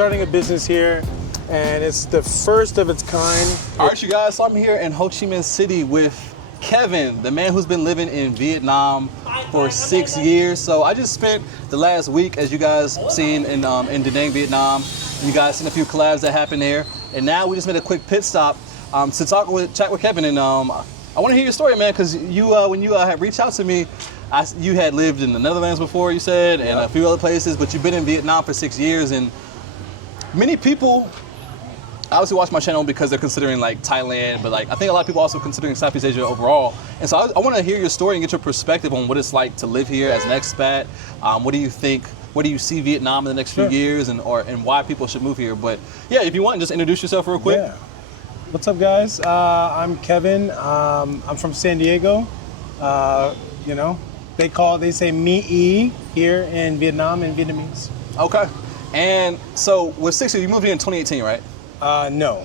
starting a business here, and it's the first of its kind. All right, you guys, so I'm here in Ho Chi Minh City with Kevin, the man who's been living in Vietnam for 6 years. So I just spent the last week, as you guys seen, in Dien, Vietnam. You guys seen a few collabs that happened there, and now we just made a quick pit stop to chat with Kevin. And I want to hear your story, man, because you when you had reached out to me, you had lived in the Netherlands before, you said, and a few other places, but you've been in Vietnam for 6 years, and many people obviously watch my channel because they're considering like Thailand, but like I think a lot of people also considering Southeast Asia overall. And so I want to hear your story and get your perspective on what it's like to live here as an expat. What do you think? Where do you see Vietnam in the next few years, and why people should move here? But yeah, if you want, just introduce yourself real quick. Yeah. What's up, guys? I'm Kevin. I'm from San Diego. You know, they say me here in Vietnam in Vietnamese. Okay. And so with 6 years, you moved here in 2018, right? No,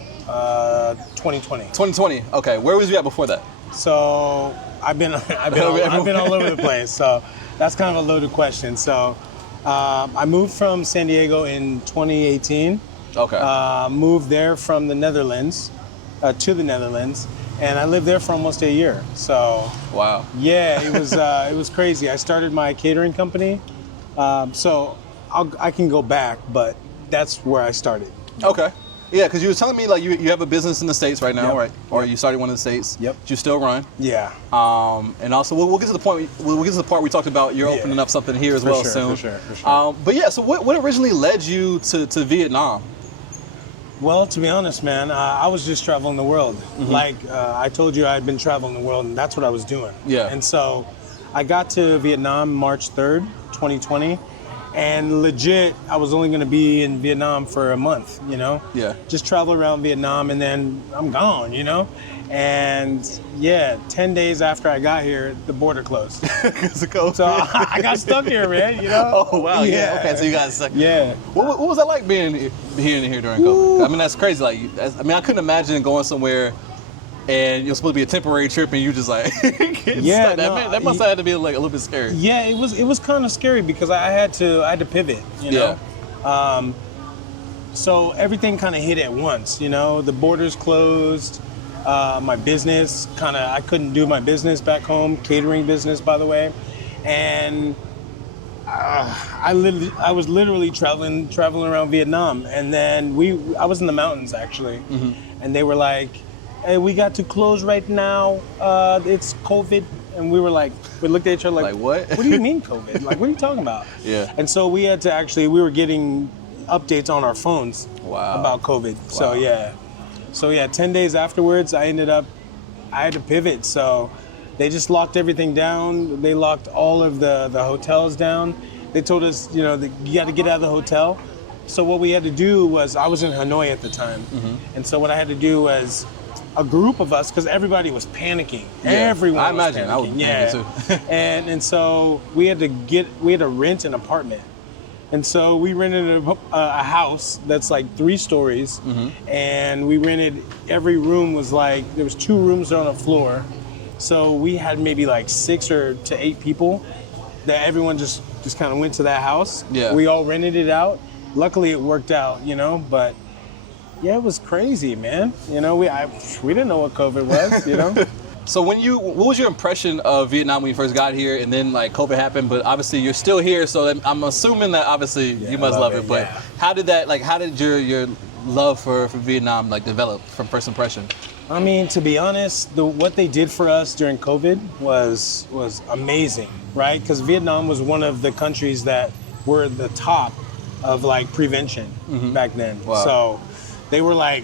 2020. 2020. Okay. Where was you at before that? So I've been all over the place. So that's kind of a loaded question. So I moved from San Diego in 2018. Okay. Moved there from the Netherlands to the Netherlands, and I lived there for almost a year. So wow. Yeah, it was crazy. I started my catering company. So I can go back, but that's where I started. Okay. Yeah, because you were telling me like you have a business in the States right now, right? Or you started one in the States. Yep. But you still run. Yeah. And also we'll get to the point. We'll get to the part we talked about. You're opening up something here as well soon. For sure. But yeah, so what originally led you to Vietnam? Well, to be honest, man, I was just traveling the world. Mm-hmm. Like I told you, I had been traveling the world, and that's what I was doing. Yeah. And so I got to Vietnam March 3rd, 2020. And legit, I was only going to be in Vietnam for a month, you know? Yeah. Just travel around Vietnam, and then I'm gone, you know? And yeah, 10 days after I got here, the border closed. Because of COVID. So I got stuck here, man, you know? Oh, wow. Yeah. Okay, so you got stuck. Yeah. What was that like being here during COVID? Ooh. I mean, that's crazy. Like, I couldn't imagine going somewhere and you're supposed to be a temporary trip, and you just like yeah, that must have had to be like a little bit scary. Yeah, it was kind of scary because I had to pivot, you know. Yeah. So everything kind of hit at once, you know. The borders closed. My business I couldn't do my business back home, catering business, by the way, and I was literally traveling around Vietnam, and then I was in the mountains actually, and they were like, hey, we got to close right now. It's COVID. And we looked at each other like what? What do you mean COVID? Like, what are you talking about? Yeah. And so we had to we were getting updates on our phones about COVID. Wow. So yeah, 10 days afterwards, I had to pivot. So they just locked everything down. They locked all of the hotels down. They told us, you know, that you got to get out of the hotel. So what we had to do was, I was in Hanoi at the time. And so what I had to do was, a group of us, because everybody was panicking. Yeah. Everyone was imagine. panicking. I was panicking too. and so we had to rent an apartment. And so we rented a house that's like 3 stories, and we rented, every room was like, there was 2 rooms on the floor. So we had maybe like 6 to 8 people that everyone just kind of went to that house. Yeah. We all rented it out. Luckily it worked out, you know, but yeah, it was crazy, man. You know, we didn't know what COVID was, you know? So what was your impression of Vietnam when you first got here, and then like COVID happened, but obviously you're still here, so I'm assuming that obviously you must love it. But how did your love for Vietnam like develop from first impression? I mean, to be honest, what they did for us during COVID was amazing, right? Because Vietnam was one of the countries that were at the top of like prevention back then. Wow. So they were like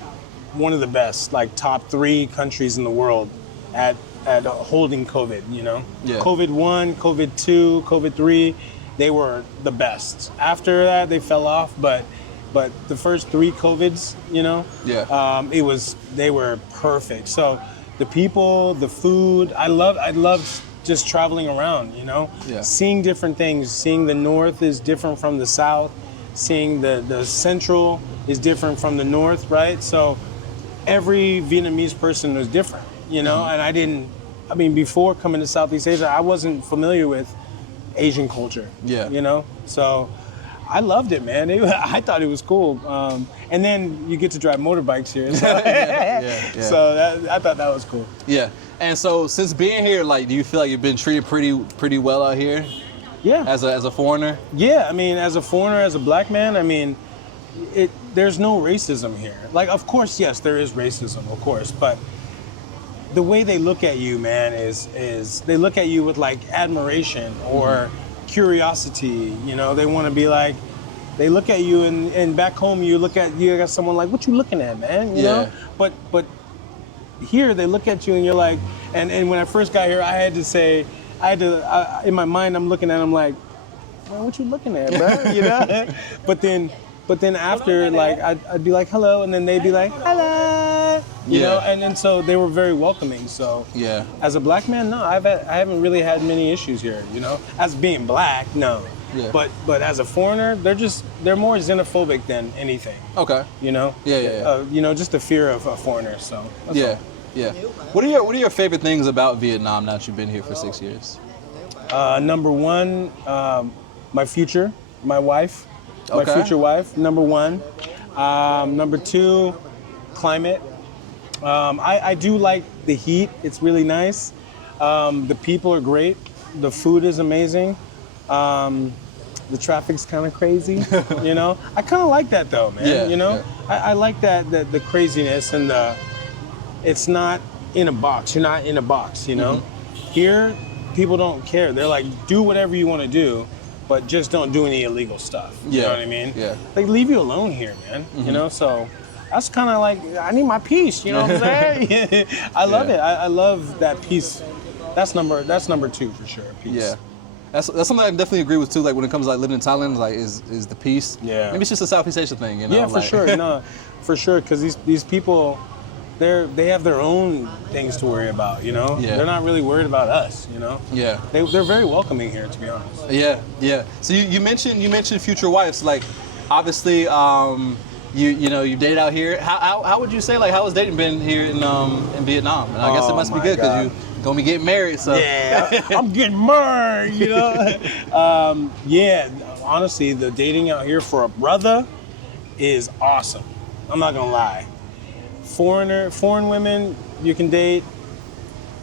one of the best, like top 3 countries in the world at holding COVID, you know? Yeah. COVID 1, COVID 2, COVID 3, they were the best. After that, they fell off, but the first 3 COVIDs, you know? Yeah. They were perfect. So the people, the food, I loved just traveling around, you know? Yeah. Seeing different things, seeing the north is different from the south, seeing the central is different from the north, right? So every Vietnamese person was different, you know? And before coming to Southeast Asia, I wasn't familiar with Asian culture, you know? So I loved it, man. I thought it was cool. And then you get to drive motorbikes here. So, Yeah. so I thought that was cool. Yeah. And so since being here, like, do you feel like you've been treated pretty well out here Yeah. as a foreigner? Yeah, I mean, as a foreigner, as a black man, I mean, there's no racism here. Like, of course, yes, there is racism, of course, but the way they look at you, man, is they look at you with like admiration or curiosity. You know, they want to be like, they look at you, and back home you got someone like, what you looking at, man? You know, but here they look at you and you're like, and when I first got here, in my mind I'm looking at them like, man, what you looking at, bro? You know, but then after, like, I'd be like, hello, and then they'd be like, hello, you know, and so they were very welcoming. So Yeah. as a black man, no, I haven't really had many issues here, you know. As being black, no, Yeah. but as a foreigner, they're more xenophobic than anything, Okay. you know. Yeah. You know, just the fear of a foreigner. So that's Yeah. all. Yeah. What are your favorite things about Vietnam now that you've been here for 6 years? Number one, my future, my wife, my Okay. future wife. Number one. Number two, climate. I do like the heat. It's really nice. The people are great. The food is amazing. The traffic's kind of crazy. You know, I kind of like that though, man. Yeah, You know, yeah. I like that the craziness and it's not in a box. You're not in a box. You know, here people don't care. They're like, do whatever you want to do, but just don't do any illegal stuff. You know what I mean? Yeah. They leave you alone here, man. You know, so that's kind of like, I need my peace. You know what I'm saying? I love it. I love that peace. That's number two for sure. Peace. Yeah. That's something I definitely agree with too. Like when it comes to like living in Thailand, like is the peace. Yeah. Maybe it's just a Southeast Asia thing, you know. Yeah, for like, sure. No, for sure. Because these people, they have their own things to worry about. You know. Yeah. They're not really worried about us. You know. Yeah. They're very welcoming here, to be honest. Yeah. So you mentioned future wives. Like obviously, you dated out here. How would you say, like, how has dating been here in Vietnam? And I guess it must be my good because God. you're gonna be getting married. So Yeah, I'm getting married, you know. Yeah, honestly, the dating out here for a brother is awesome. I'm not gonna lie. Foreign women you can date.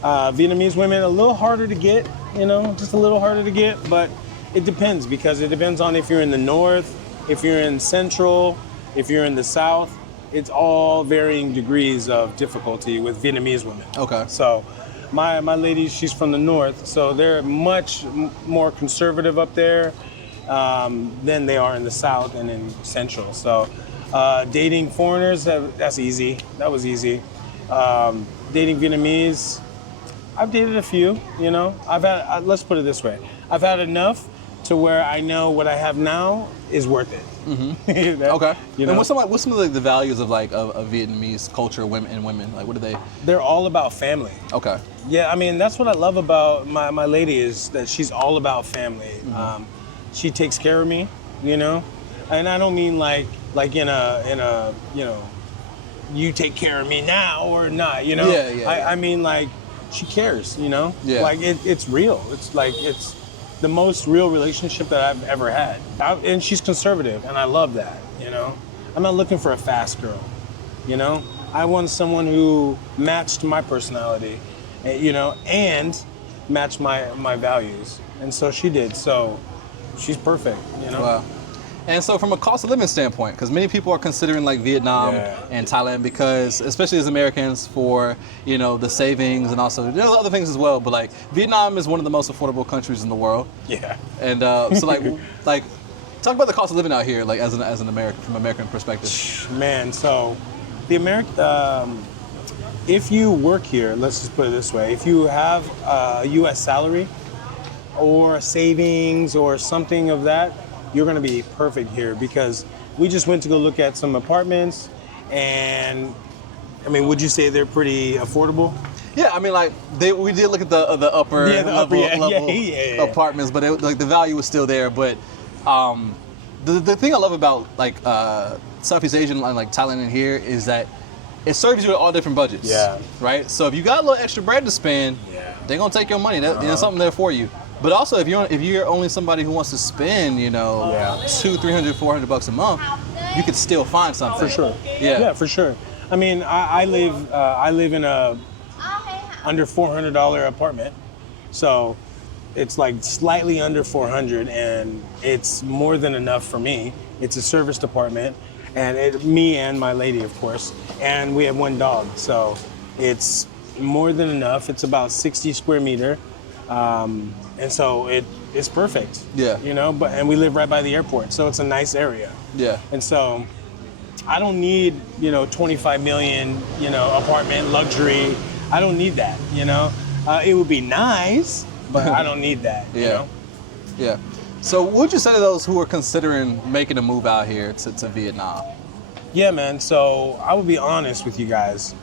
Vietnamese women a little harder to get, you know, just a little harder to get. But it depends because it depends on if you're in the north, if you're in central, if you're in the south. It's all varying degrees of difficulty with Vietnamese women. Okay. So my lady, she's from the north, so they're much more conservative up there than they are in the south and in central. So dating foreigners, that's easy. That was easy. Dating Vietnamese, I've dated a few, you know. Let's put it this way. I've had enough to where I know what I have now is worth it. Okay. You know? And what's some of the values of like of Vietnamese culture, women and women? Like what are they? They're all about family. Okay. Yeah, I mean, that's what I love about my lady is that she's all about family. She takes care of me, you know, and I don't mean like in a you know, you take care of me now or not, you know. Yeah. I mean like she cares, you know. Yeah. Like it's real. It's the most real relationship that I've ever had. And she's conservative, and I love that, you know. I'm not looking for a fast girl, you know. I want someone who matched my personality, you know, and matched my values. And so she did. So she's perfect, you know. Wow. And so from a cost of living standpoint, because many people are considering like Vietnam and Thailand because, especially as Americans, for, you know, the savings and also there's other things as well. But like Vietnam is one of the most affordable countries in the world. Yeah. And so like talk about the cost of living out here, like as an American, from an American perspective. Man, so the if you work here, let's just put it this way, if you have a U.S. salary or savings or something of that, you're going to be perfect here because we just went to go look at some apartments, and I mean, would you say they're pretty affordable? Yeah, I mean, like we did look at the upper level apartments, but like the value was still there. But the thing I love about like Southeast Asian and like Thailand in here is that it serves you at all different budgets. Yeah. Right. So if you got a little extra bread to spend, they're gonna take your money. There's something there for you. But also, if you're only somebody who wants to spend, you know, Yeah. $200, $300, $400 a month, you could still find something. For sure. Yeah. Yeah, for sure. I mean, I live in a under $400 apartment, so it's like slightly under 400, and it's more than enough for me. It's a service apartment, and me and my lady, of course, and we have one dog, so it's more than enough. It's about 60 square meter, and so it's perfect. Yeah. You know, and we live right by the airport, so it's a nice area. Yeah. And so I don't need, 25 million, apartment luxury. I don't need that, It would be nice, but I don't need that, Yeah. you know? Yeah. So what would you say to those who are considering making a move out here to Vietnam? Yeah, man. So I would be honest with you guys.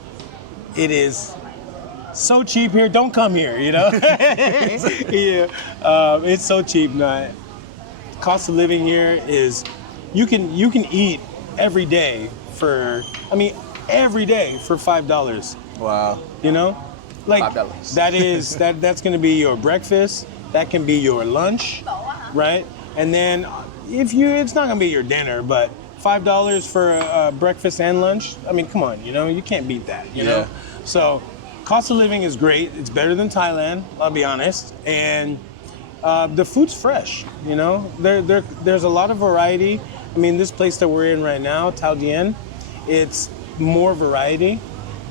It is so cheap here. Don't come here, Yeah. It's so cheap. Cost of living here is, you can eat every day for $5. Wow. Like $5. that's going to be your breakfast. That can be your lunch, right? And then it's not going to be your dinner, but $5 for breakfast and lunch. I mean, come on, you can't beat that, you know? So cost of living is great. It's better than Thailand, I'll be honest. And the food's fresh, There's a lot of variety. I mean, this place that we're in right now, Thao Dien, it's more variety.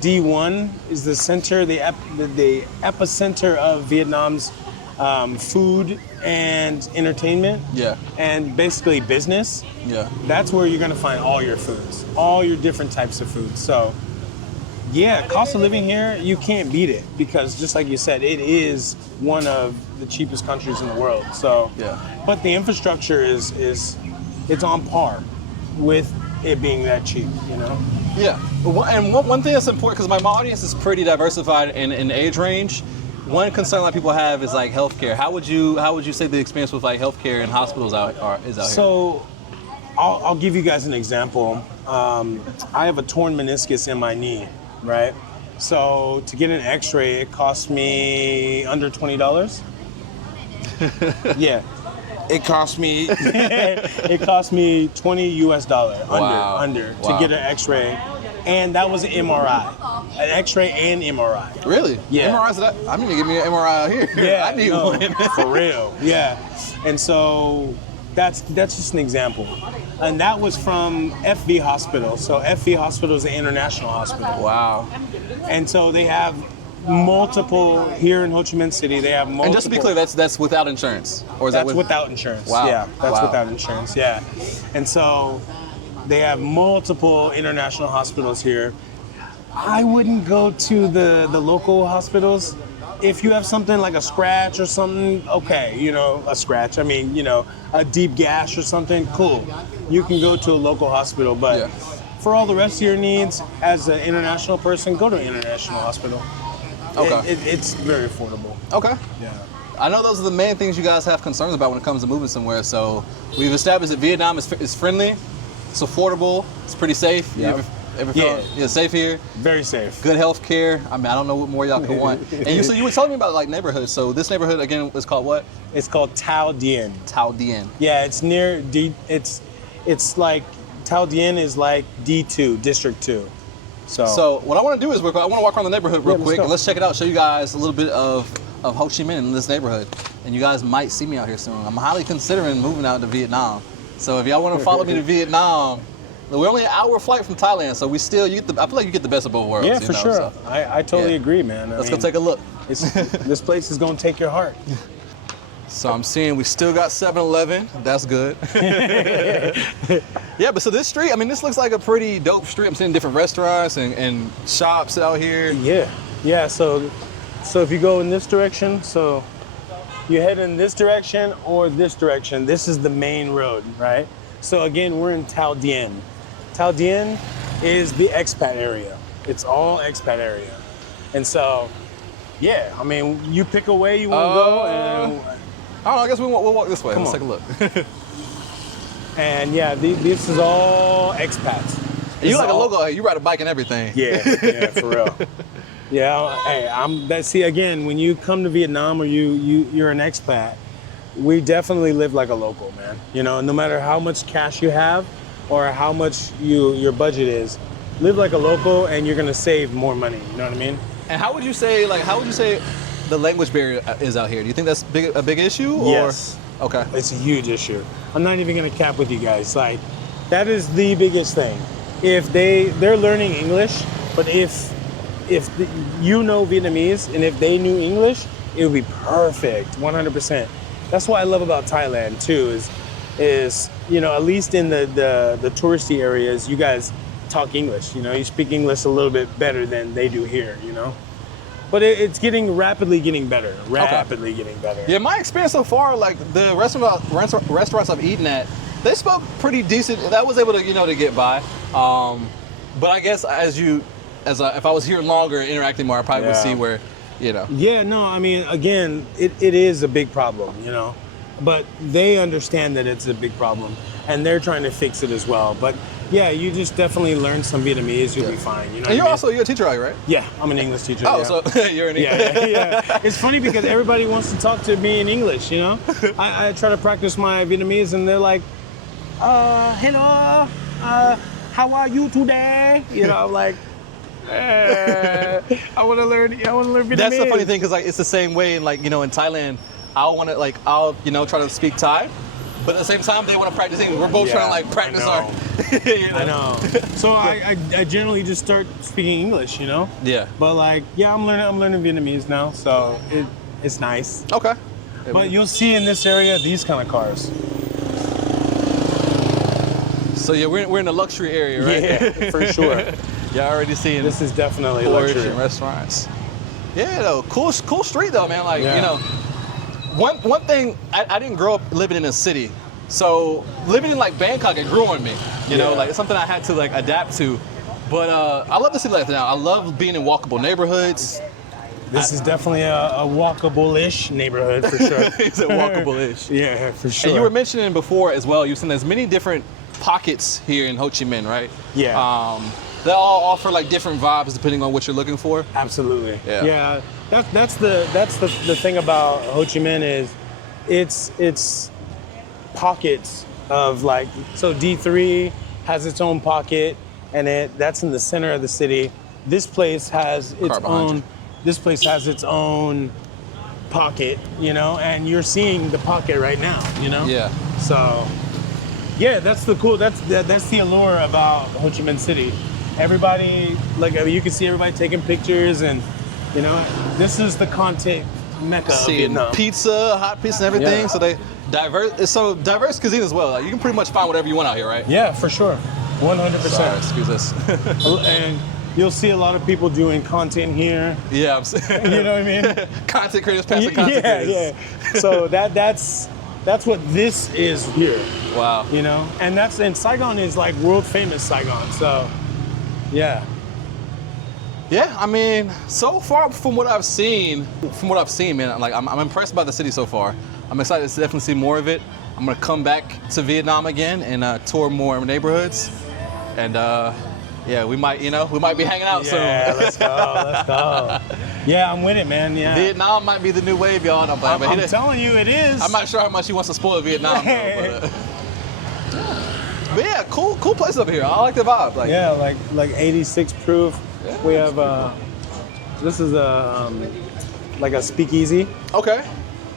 D1 is the center, the epicenter of Vietnam's food and entertainment. Yeah. And basically business. Yeah. That's where you're gonna find all your foods, all your different types of foods. So, yeah, cost of living here, you can't beat it, because just like you said, it is one of the cheapest countries in the world. So, Yeah. But the infrastructure it's on par with it being that cheap, Yeah, and one thing that's important, because my audience is pretty diversified in age range. One concern a lot of people have is like healthcare. How would you say the experience with like healthcare and hospitals is out here? So, I'll give you guys an example. I have a torn meniscus in my knee, right? So to get an X-ray, it cost me under $20. Yeah. It cost me $20 US under to get an X-ray, and that was an MRI, an X-ray and MRI. Really? Yeah. MRIs? I need to give me an MRI out here. Yeah, I need one for real. Yeah, and so that's just an example, and that was from FV Hospital. So FV Hospital is an international hospital. Wow. And so they have multiple here in Ho Chi Minh City. They have multiple. And just to be clear, that's without insurance, or is that's that without insurance? Wow. Yeah, that's Wow. without insurance. Yeah, and so they have multiple international hospitals here. I wouldn't go to the local hospitals. If you have something like a scratch or something, okay, a scratch. I mean, a deep gash or something, cool. You can go to a local hospital, but Yeah. for all the rest of your needs, as an international person, go to an international hospital. Okay. It's very affordable. Okay. Yeah. I know those are the main things you guys have concerns about when it comes to moving somewhere. So we've established that Vietnam is friendly, it's affordable, it's pretty safe. Yep. You ever feel safe here? Very safe. Good health care. I mean, I don't know what more y'all could want. And you were telling me about like neighborhoods. So this neighborhood again is called what? It's called Thao Dien. Thao Dien. Yeah, it's near it's like Thao Dien is like D2, District 2. So what I want to do is I want to walk around the neighborhood real let's quick go. and let's check it out. Show you guys a little bit of Ho Chi Minh in this neighborhood, and you guys might see me out here soon. I'm highly considering moving out to Vietnam. So if y'all want to follow me to Vietnam, we're only an hour flight from Thailand, so I feel like you get the best of both worlds. Yeah, for sure. So, I totally agree, man. let's go take a look. This place is gonna take your heart. So I'm seeing we still got 7-Eleven. That's good. Yeah, but so this street, I mean, this looks like a pretty dope street. I'm seeing different restaurants and shops out here. Yeah. So if you go in this direction, so you head in this direction or this direction. This is the main road, right? So again, we're in Thao Dien. Thao Dien is the expat area. It's all expat area, and so yeah, I mean, you pick a way you want to go, and I don't know, I guess we'll walk this way. Let's on. take a look. And yeah, this is all expats. You like a local, you ride a bike and everything. Yeah, for real. Yeah, hey, see again, when you come to Vietnam or you're an expat, we definitely live like a local, man. You know, no matter how much cash you have or how much your budget is, live like a local and you're gonna save more money. You know what I mean? And how would you say the language barrier is out here? Do you think that's a big issue? Or? Yes. Okay. It's a huge issue. I'm not even gonna cap with you guys. Like, that is the biggest thing. If they're learning English, but if you know Vietnamese and if they knew English, it would be perfect, 100%. That's what I love about Thailand too. Is you know, at least in the touristy areas, you guys talk English. You know, you speak English a little bit better than they do here. You know. But it's rapidly getting better. Getting better. Yeah, my experience so far, like the restaurants I've eaten at, they spoke pretty decent. I was able to, to get by. But I guess if I was here longer, interacting more, I probably would see where, Yeah, no, I mean, again, it is a big problem, but they understand that it's a big problem and they're trying to fix it as well. But yeah, you just definitely learn some Vietnamese, you'll be fine. You know. And you're a teacher, right? Yeah, I'm an English teacher. Oh, yeah. so you're an English. Yeah. It's funny because everybody wants to talk to me in English, I try to practice my Vietnamese and they're like, hello, how are you today? I'm like, I want to learn Vietnamese. That's the funny thing, because it's the same way in in Thailand. I'll try to speak Thai, but at the same time they want to practice English. We're both trying to practice our. I know. So I generally just start speaking English, Yeah. But I'm learning Vietnamese now, so it's nice. Okay. But you'll see in this area these kind of cars. So yeah, we're in the luxury area, right? Yeah, for sure. Y'all already seeing this is definitely Porsche luxury and restaurants. Yeah, though, cool street though, man. One thing, I didn't grow up living in a city, so living in Bangkok, it grew on me. It's something I had to adapt to. But I love the city life now. I love being in walkable neighborhoods. This is definitely a walkable-ish neighborhood for sure. It's a walkable-ish. Yeah, for sure. And you were mentioning before as well, you've seen there's many different pockets here in Ho Chi Minh, right? Yeah. They all offer different vibes depending on what you're looking for. Absolutely. Yeah. That's the thing about Ho Chi Minh is it's pockets of so D3 has its own pocket and that's in the center of the city. This place has its own. This place has its own pocket, and you're seeing the pocket right now, Yeah. So, yeah, that's the allure about Ho Chi Minh City. Everybody, you can see everybody taking pictures, and this is the content mecca of Vietnam. Pizza, hot pizza, and everything. Yeah. So diverse cuisine as well. You can pretty much find whatever you want out here, right? Yeah, for sure, 100%. Sorry, excuse us. And you'll see a lot of people doing content here. Yeah, you know what I mean? Content creators passing content creators. Yeah. So that's what this is here. Wow. And Saigon is world famous Saigon. So, yeah. Yeah, I mean, so far from what I've seen, man, I'm impressed by the city so far. I'm excited to definitely see more of it. I'm gonna come back to Vietnam again and tour more neighborhoods, and we might be hanging out soon. Yeah, let's go. Yeah, I'm with it, man. Yeah. Vietnam might be the new wave, y'all. I'm telling you, it is. I'm not sure how much he wants to spoil Vietnam, though, but yeah, cool place up here. I like the vibe. Like 86 proof. Yeah. We have this is a speakeasy. Okay,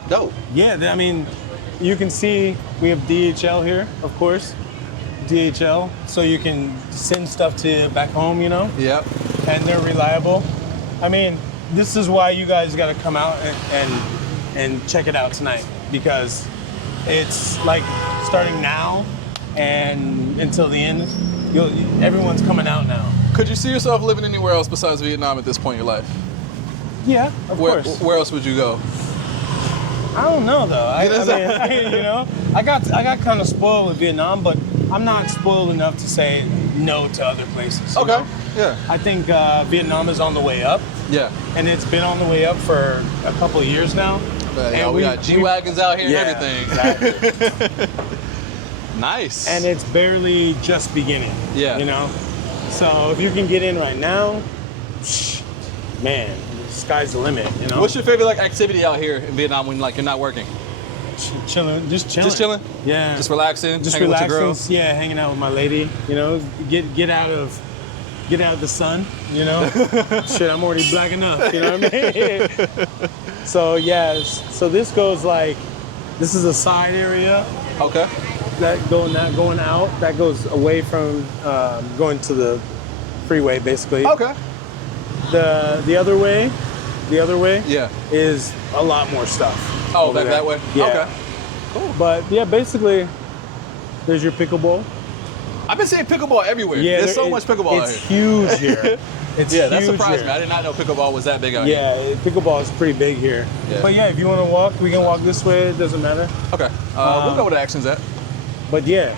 dope. Yeah, I mean, you can see we have DHL here, of course. DHL, so you can send stuff to back home, Yep. And they're reliable. I mean, this is why you guys got to come out and check it out tonight, because it's starting now and until the end, everyone's coming out now. Could you see yourself living anywhere else besides Vietnam at this point in your life? Yeah, of course. Where else would you go? I don't know though. I got kind of spoiled with Vietnam, but I'm not spoiled enough to say no to other places. Okay. Yeah. I think Vietnam is on the way up. Yeah. And it's been on the way up for a couple of years now. And we got G-Wagons out here and everything. Exactly. Nice. And it's barely just beginning. Yeah. So if you can get in right now, man, the sky's the limit. You know. What's your favorite like activity out here in Vietnam when like you're not working? Chilling, just chilling. Just chilling? Yeah. Just relaxing, Just hanging relaxing. with your girls? Yeah, hanging out with my lady. You know, get out of the sun. You know, shit, I'm already black enough. You know what I mean? So yeah, so this goes like, this is a side area. Okay. That going out. That goes away from going to the freeway, basically. Okay. The other way Yeah. is a lot more stuff. Oh, over back there. that way? Yeah. Okay. Cool. But yeah, basically, there's your pickleball. I've been seeing pickleball everywhere. Yeah, There's so much pickleball out It's here. huge here. It's Yeah, that huge surprised me. here. I did not know pickleball was that big out here. Yeah, pickleball is pretty big here. Yeah. But yeah, if you want to walk, we can walk this way. It doesn't matter. Okay. We'll go where the action's at. But yeah,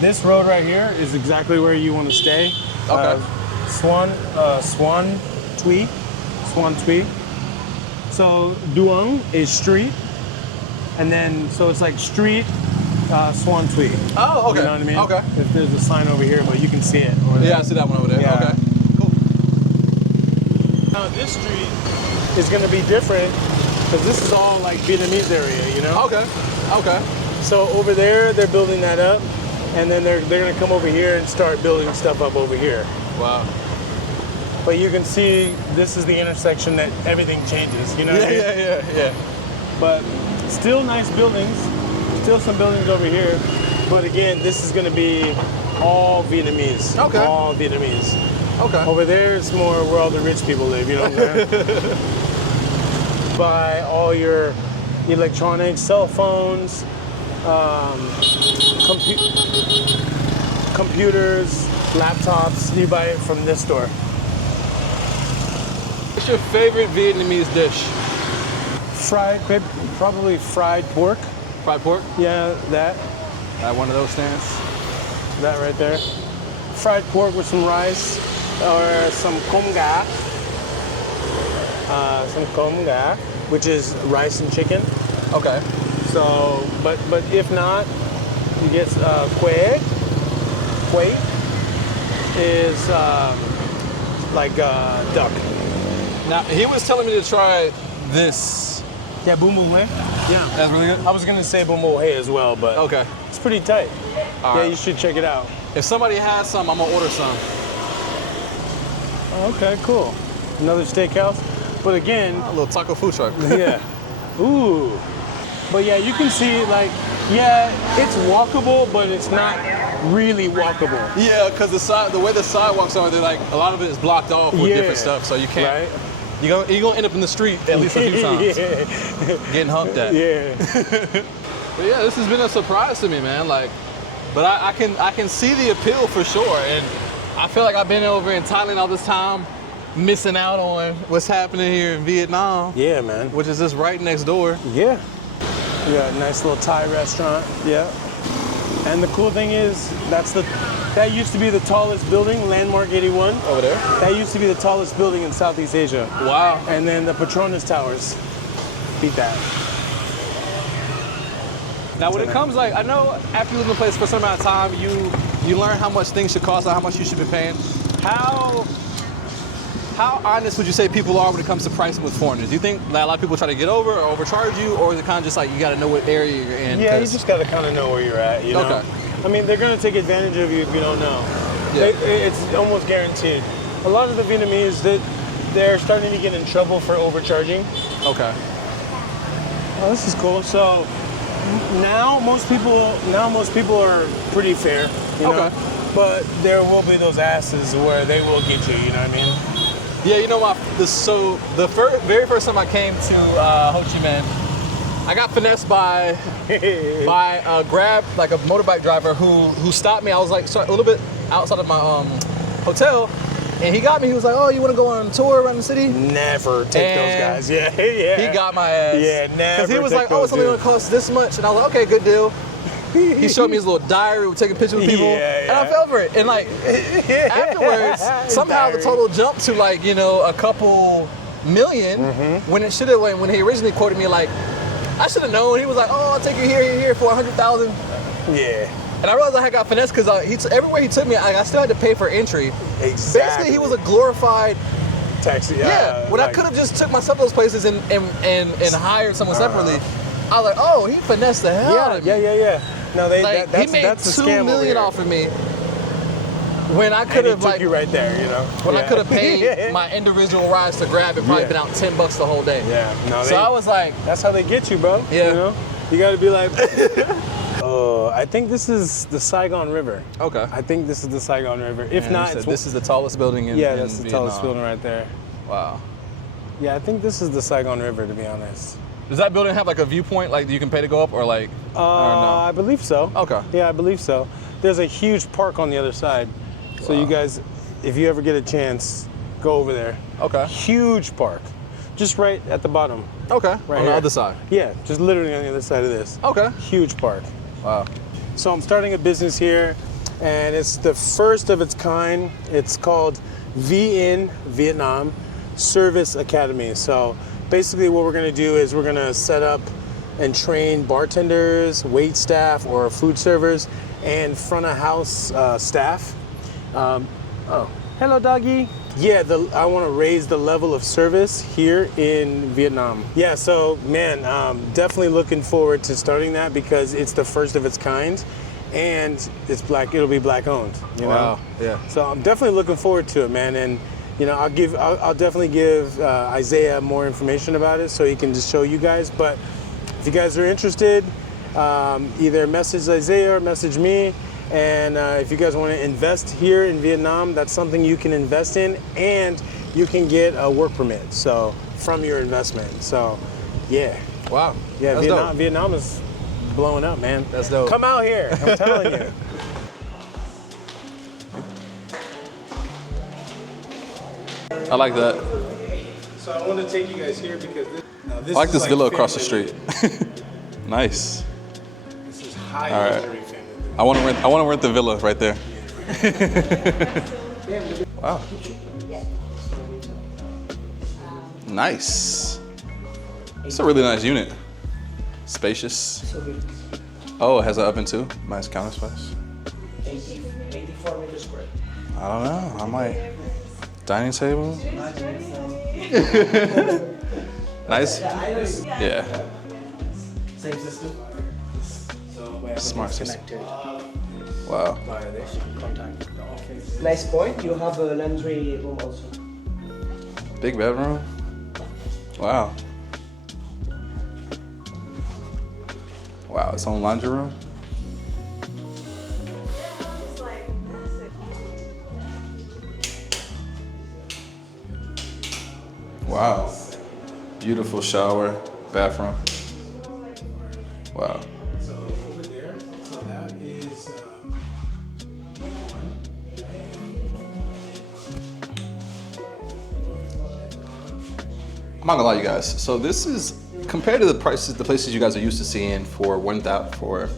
this road right here is exactly where you want to stay. Okay. Swan Tui. So Duong is street, and then so it's like street, Swan Tui. Oh, okay. You know what I mean? Okay. If there's a sign over here, but you can see it. Over there. Yeah, I see that one over there. Yeah. Okay. Cool. Now this street is going to be different because this is all like Vietnamese area, you know? Okay. Okay. So over there, they're building that up, and then they're going to come over here and start building stuff up over here. Wow. But you can see this is the intersection that everything changes, you know what I mean? Yeah. But still nice buildings, still some buildings over here. But again, this is going to be all Vietnamese. Okay. All Vietnamese. Okay. Over there, it's more where all the rich people live, you know what I'm saying? Buy all your electronics, cell phones, computers, laptops. You buy it from this store. What's your favorite Vietnamese dish? Probably fried pork. Fried pork? Yeah, that One of those stands. right there. Fried pork with some rice or some cơm gà. Some cơm gà, which is rice and chicken. Okay. So, but if not, you get quay. Quay is like duck. Now, he was telling me to try this. Yeah, bún bò Huế. Yeah. That's really good? I was gonna say bún bò Huế as well, but Okay. it's pretty tight. All Yeah, right. you should check it out. If somebody has some, I'm gonna order some. Okay, cool. Another steakhouse. But again, A little taco food truck. yeah. Ooh. But yeah, you can see like, yeah, it's walkable, but it's not really walkable. Yeah, because the way the sidewalks are, they're like a lot of it is blocked off with Yeah. different stuff, so you can't. Right? You're gonna end up in the street at least a few times, Yeah. getting humped at. Yeah. But yeah, this has been a surprise to me, man. Like, but I can see the appeal for sure, and I feel like I've been over in Thailand all this time, missing out on what's happening here in Vietnam, Yeah, man. which is just right next door. Yeah. We got a nice little Thai restaurant. Yeah. And the cool thing is, that used to be the tallest building, Landmark 81. Over there. That used to be the tallest building in Southeast Asia. Wow. And then the Petronas Towers beat that. Now, when it comes, like, I know after you live in a place for a certain amount of time, you learn how much things should cost and how much you should be paying. How honest would you say people are when it comes to pricing with foreigners? Do you think that a lot of people try to get over or overcharge you, or is it kind of just like you got to know what area you're in? Yeah, you 'Cause- just got to kind of know where you're at, you know? Okay. I mean, they're going to take advantage of you if you don't know. Yeah. It's almost guaranteed. A lot of the Vietnamese, they're starting to get in trouble for overcharging. Okay. Oh, this is cool. So now most people are pretty fair, you know? Okay. But there will be those asses where they will get you, you know what I mean? Yeah, you know what? The very first time I came to Ho Chi Minh, I got finessed by a Grab, like a motorbike driver who stopped me. I was like a little bit outside of my hotel, and he got me. He was like, "Oh, you want to go on a tour around the city?" Never take those And guys. Yeah, yeah. He got my ass. Yeah, never. Because he was take like, "Oh, those it's only going to dudes. cost this much," and I was like, "Okay, good deal." He showed me his little diary with taking pictures with people, Yeah, and I yeah. fell for it. And like afterwards, somehow the Diary. total jumped to like a couple million when it should have. When he originally quoted me, like I should have known. He was like, "Oh, I'll take you here for 100,000." Yeah, And I realized I had got finessed because everywhere he took me, I still had to pay for entry. exactly. Basically, he was a glorified taxi. Yeah, when I like- could have just took myself to those places and hired someone separately. I was like, oh, he finessed the hell out of me. Yeah. No, Like, he made that's the $2 scam over million here. off of me when I And could he have took like you right there, you know. when I Yeah. could have paid my individual rides to Grab and probably Yeah. been out $10 the whole day. Yeah, no, So I was like, that's how they get you, bro. Yeah. You know, you got to be like, oh, I think this is the Saigon River. okay. I think this is the Saigon River. If And not, you said it's this is the tallest building in yeah, in that's the Vietnam. tallest building right there. Wow. Yeah, I think this is the Saigon River, to be honest. Does that building have like a viewpoint like you can pay to go up or like? or no? I believe so. Okay. Yeah, I believe so. There's a huge park on the other side. So you guys, if you ever get a chance, go over there. Okay. Huge park. Just right at the bottom. Okay. Right on here. the other side. Yeah, just literally on the other side of this. Okay. Huge park. Wow. So I'm starting a business here, and it's the first of its kind. It's called Dien, Vietnam Service Academy. So basically what we're gonna do is we're gonna set up and train bartenders, wait staff, or food servers, and front of house staff. Oh, hello doggy. Yeah, I want to raise the level of service here in Vietnam. Yeah, so man, definitely looking forward to starting that because it's the first of its kind, and it'll be black owned. You Wow. know? Yeah. So I'm definitely looking forward to it, man. And you know, I'll definitely give Isaiah more information about it so he can just show you guys. But if you guys are interested, either message Isaiah or message me. And if you guys want to invest here in Vietnam, that's something you can invest in, and you can get a work permit. So from your investment. So yeah, Wow. yeah, That's dope. Vietnam is blowing up, man. That's dope. Come out here, I'm telling you. I like that. So I want to take you guys here because this I like is this villa across the family. street. Nice. This is high All right. luxury family. I want to rent the villa right there. Wow. Nice. It's a really nice unit. Spacious. Oh, it has an oven too. Nice counter space. 84 meters square. I don't know. I might. Dining table. Nice. Yeah. Same system. So where Smart everything's system. connected Wow. via this contact the office. Nice point. You have a laundry room also. Big bedroom. Wow. Wow, its own laundry room. Wow. Beautiful shower, bathroom. Wow. So over there, so that is. I'm not gonna lie, you guys. So this is compared to the places you guys are used to seeing for $400,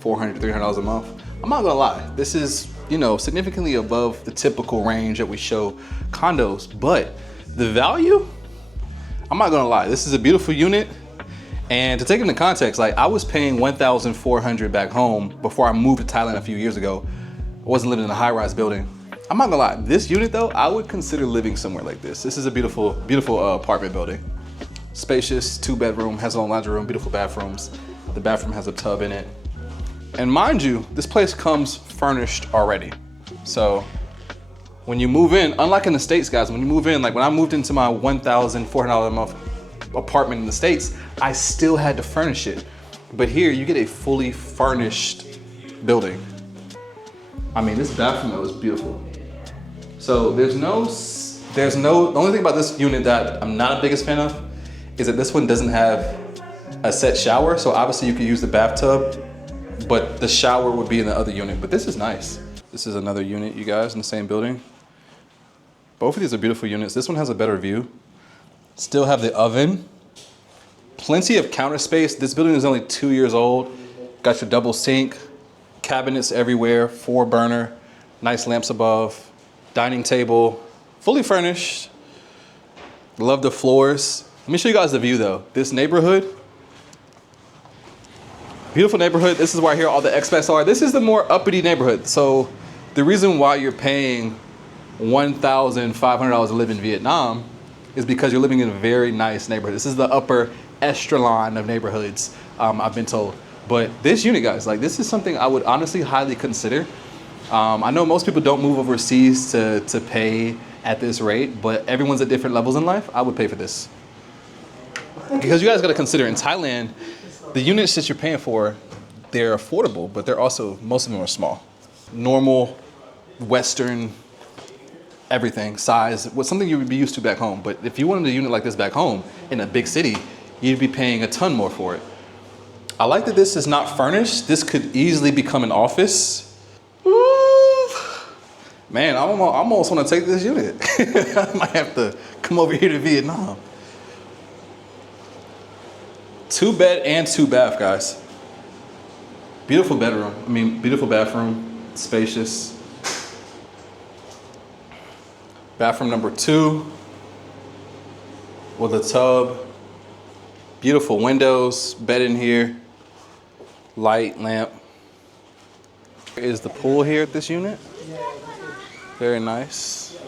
$300 a month. I'm not gonna lie. This is, you know, significantly above the typical range that we show condos. But the value, I'm not gonna lie. This is a beautiful unit. And to take into context, like I was paying $1,400 back home before I moved to Thailand a few years ago. I wasn't living in a high-rise building. I'm not gonna lie, this unit though, I would consider living somewhere like this. This is a beautiful, beautiful apartment building. Spacious, 2-bedroom, has its own laundry room, beautiful bathrooms. The bathroom has a tub in it. And mind you, this place comes furnished already. So when you move in, unlike in the States, guys, when you move in, like when I moved into my $1,400 a month apartment in the States, I still had to furnish it. But here you get a fully furnished building. I mean, this bathroom though is beautiful. So the only thing about this unit that I'm not the biggest fan of is that this one doesn't have a set shower. So obviously you could use the bathtub, but the shower would be in the other unit. But this is nice. This is another unit, you guys, in the same building. Both of these are beautiful units. This one has a better view. Still have the oven. Plenty of counter space. This building is only 2 years old. Got your double sink, cabinets everywhere, 4-burner, nice lamps above, dining table, fully furnished. Love the floors. Let me show you guys the view though. This neighborhood, beautiful neighborhood. This is where I hear all the expats are. This is the more uppity neighborhood. So the reason why you're paying $1,500 to live in Vietnam is because you're living in a very nice neighborhood. This is the upper echelon of neighborhoods, I've been told. But this unit, guys, like this is something I would honestly highly consider. I know most people don't move overseas to pay at this rate, but everyone's at different levels in life. I would pay for this. Because you guys gotta consider in Thailand, the units that you're paying for, they're affordable, but they're also, most of them are small. Normal, Western, everything, size, was something you would be used to back home. But if you wanted a unit like this back home in a big city, you'd be paying a ton more for it. I like that this is not furnished. This could easily become an office. Ooh. Man, I almost want to take this unit. I might have to come over here to Vietnam. 2 bed and 2 bath, guys. Beautiful bedroom. I mean, beautiful bathroom, spacious. Bathroom number 2 with a tub. Beautiful windows, bed in here, light, lamp. Is the pool here at this unit? Very nice.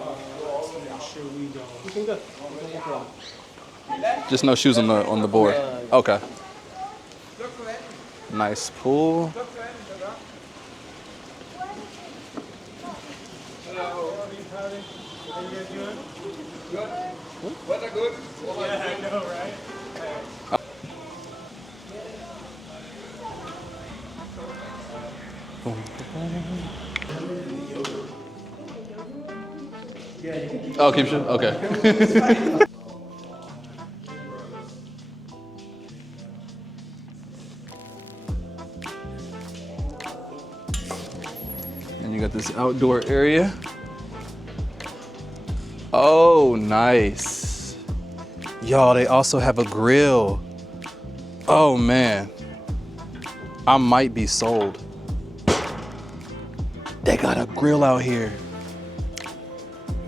Just no shoes on the board. Okay. Nice pool. How you guys doing? Good. Weather good? Yeah, I know, right? Oh, keep shit? Okay. And you got this outdoor area. Oh, nice. Y'all, they also have a grill. Oh man, I might be sold. They got a grill out here.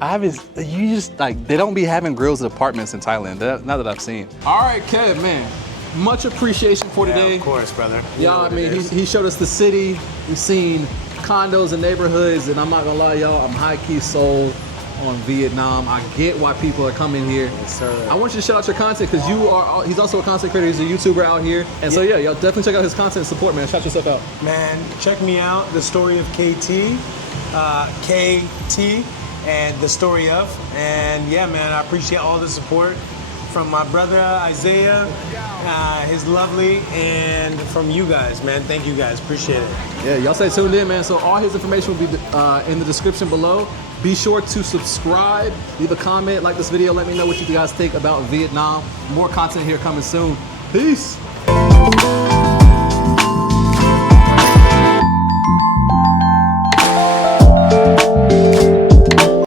You just like, they don't be having grills at apartments in Thailand, not that I've seen. All right, Kev, man, much appreciation for today. Of course, brother. Y'all, I mean, he showed us the city. We've seen condos and neighborhoods, and I'm not gonna lie, y'all, I'm high-key sold on Vietnam. I get why people are coming here. Yes, sir. I want you to shout out your content because he's also a content creator. He's a YouTuber out here. And so yeah, y'all definitely check out his content and support, man. Shout yourself out. Man, check me out, The Story of KT, KT, and The Story of. And yeah, man, I appreciate all the support from my brother Isaiah, his lovely, and from you guys, man. Thank you guys, appreciate it. Yeah, y'all stay tuned in, man. So all his information will be in the description below. Be sure to subscribe, leave a comment, like this video, let me know what you guys think about Vietnam. More content here coming soon. Peace.